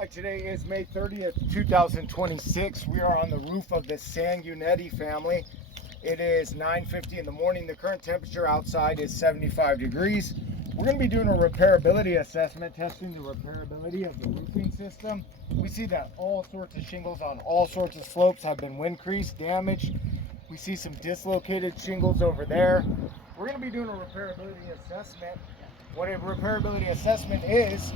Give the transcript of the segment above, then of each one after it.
Hi, today is May 30th, 2026. We are on the roof of the Sanguinetti family. It is 9:50 in the morning. The current temperature outside is 75 degrees. We're going to be doing a repairability assessment, testing the repairability of the roofing system. We see that all sorts of shingles on all sorts of slopes have been wind creased, damaged. We see some dislocated shingles over there. We're going to be doing a repairability assessment. What a repairability assessment is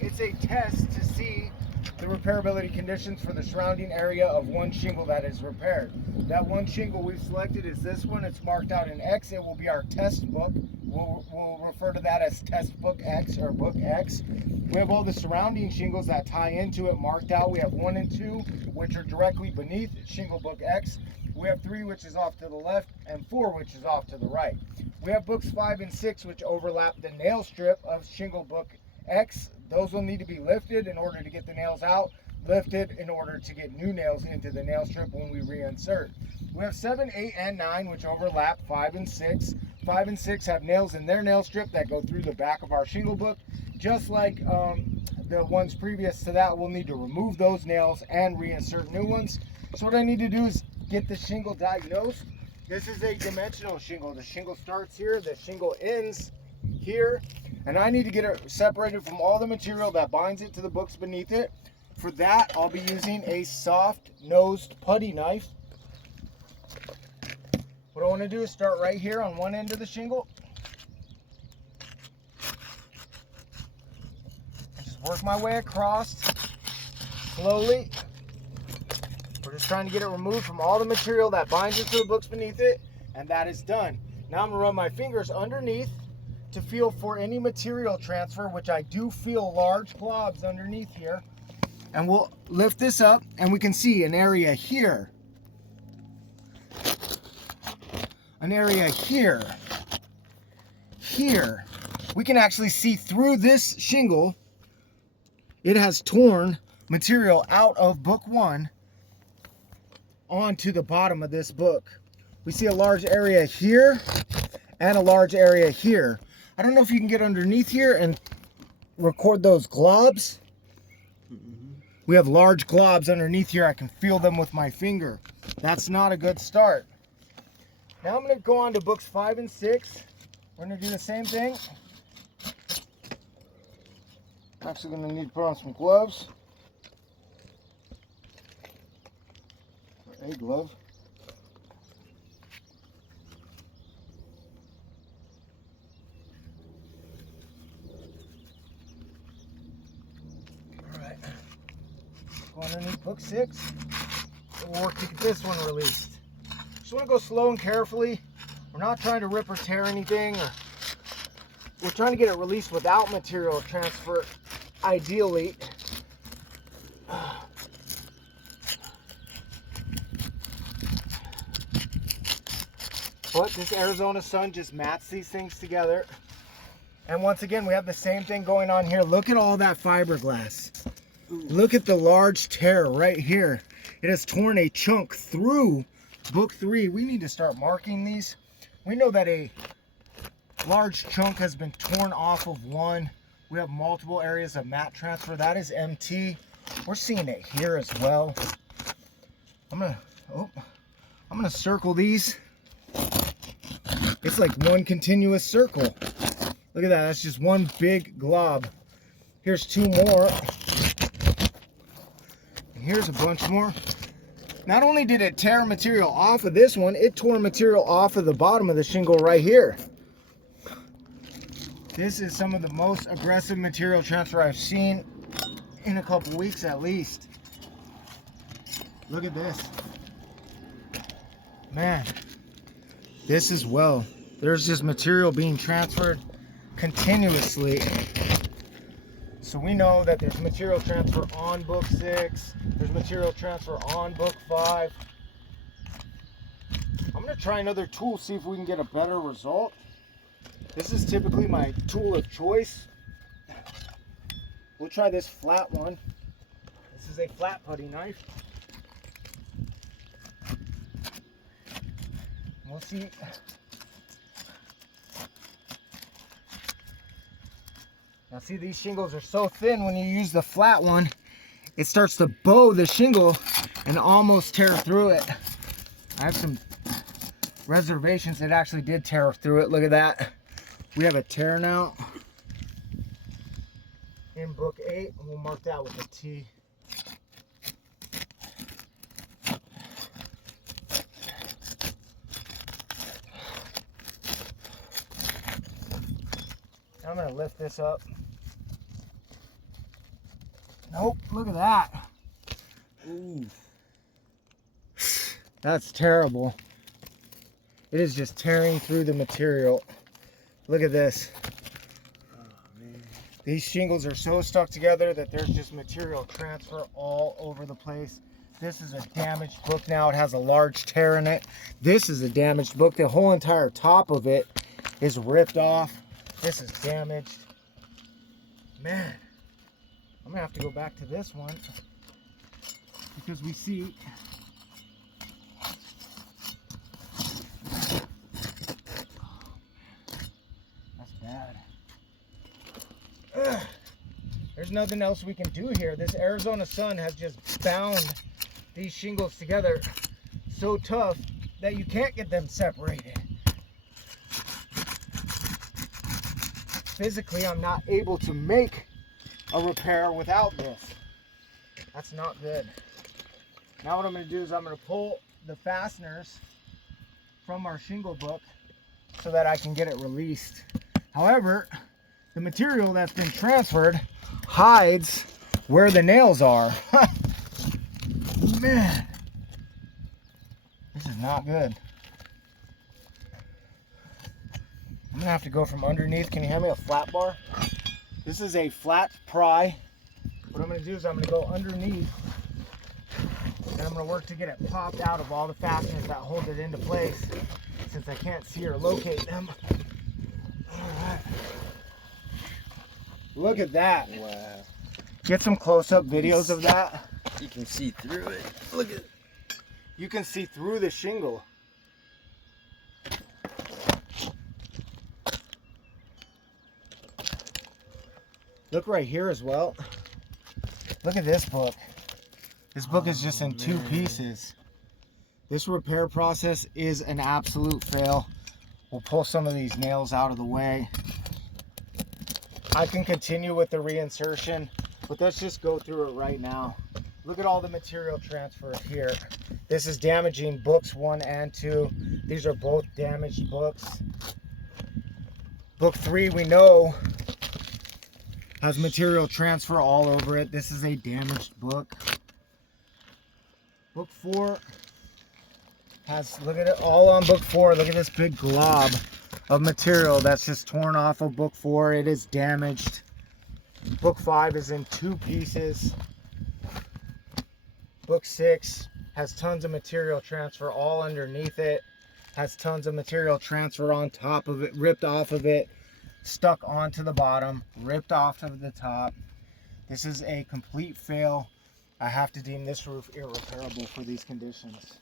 it's a test to see the repairability conditions for the surrounding area of one shingle that is repaired. That one shingle we've selected is this one. It's marked out in X. It will be our test book. We'll refer to that as test book X or book X. We have all the surrounding shingles that tie into it marked out. We have 1 and 2, which are directly beneath shingle book X. We have 3, which is off to the left, and 4, which is off to the right. We have books 5 and 6, which overlap the nail strip of shingle book X. Those will need to be lifted in order to get the nails out, lifted in order to get new nails into the nail strip when we reinsert. We have 7, 8, and 9, which overlap 5 and 6. 5 and 6 have nails in their nail strip that go through the back of our shingle book. Just like the ones previous to that, we'll need to remove those nails and reinsert new ones. So what I need to do is get the shingle diagnosed. This is a dimensional shingle. The shingle starts here, the shingle ends here, and I need to get it separated from all the material that binds it to the books beneath it. For that, I'll be using a soft nosed putty knife. What I want to do is start right here on one end of the shingle. Just work my way across slowly. We're just trying to get it removed from all the material that binds it to the books beneath it, and that is done. Now I'm going to run my fingers underneath to feel for any material transfer, which I do feel large globs underneath here. And we'll lift this up, and we can see an area here, an area here, here. We can actually see through this shingle. It has torn material out of book 1 onto the bottom of this book. We see a large area here and a large area here. I don't know if you can get underneath here and record those globs. We have large globs underneath here. I can feel them with my finger. That's not a good start. Now I'm going to go on to books 5 and 6. We're going to do the same thing. I'm actually going to need to put on some gloves. A glove. All right. Go underneath book 6. We'll work to get this one released. Just want to go slow and carefully. We're not trying to rip or tear anything. We're trying to get it released without material transfer, ideally. But this Arizona sun just mats these things together. And once again, we have the same thing going on here. Look at all that fiberglass. Look at the large tear right here. It has torn a chunk through book 3. We need to start marking these. We know that a large chunk has been torn off of 1. We have multiple areas of mat transfer. That is MT. We're seeing it here as well. I'm gonna circle these. It's like one continuous circle. Look at that, that's just one big glob. Here's 2 more. And here's a bunch more. Not only did it tear material off of this one, it tore material off of the bottom of the shingle right here. This is some of the most aggressive material transfer I've seen in a couple weeks at least. Look at this. Man. This as well. There's just material being transferred continuously. So we know that there's material transfer on book 6. There's material transfer on book 5. I'm going to try another tool, see if we can get a better result. This is typically my tool of choice. We'll try this flat one. This is a flat putty knife. We'll see. Now see, these shingles are so thin when you use the flat one, it starts to bow the shingle and almost tear through it. I have some reservations. It actually did tear through it. Look at that. We have a tear now in book 8. We'll mark that with a T. I'm going to lift this up. Nope, look at that. Ooh. That's terrible. It is just tearing through the material. Look at this. Oh, man. These shingles are so stuck together that there's just material transfer all over the place. This is a damaged book now. It has a large tear in it. This is a damaged book. The whole entire top of it is ripped off. This is damaged. Man, I'm gonna have to go back to this one because we see that's bad. Ugh. There's nothing else we can do here. This Arizona sun has just bound these shingles together so tough that you can't get them separated. Physically, I'm not able to make a repair without this. That's not good. Now what I'm going to do is I'm going to pull the fasteners from our shingle book so that I can get it released. However, the material that's been transferred hides where the nails are. Man, this is not good. I'm gonna have to go from underneath. Can you hand me a flat bar? This is a flat pry. What I'm gonna do is I'm gonna go underneath and I'm gonna work to get it popped out of all the fasteners that hold it into place, since I can't see or locate them. All right. Look at that. Wow. Get some close-up videos of that. You can see through it. Look at it. You can see through the shingle. Look right here as well. Look at this book. This book is just in two pieces. This repair process is an absolute fail. We'll pull some of these nails out of the way. I can continue with the reinsertion, but let's just go through it right now. Look at all the material transfer here. This is damaging books 1 and 2. These are both damaged books. Book 3, we know, has material transfer all over it. This is a damaged book. Book 4 has, look at it, all on book 4. Look at this big glob of material that's just torn off of book 4. It is damaged. Book 5 is in 2 pieces. Book 6 has tons of material transfer all underneath it. Has tons of material transfer on top of it, ripped off of it, stuck onto the bottom, ripped off of the top. This is a complete fail. I have to deem this roof irreparable for these conditions.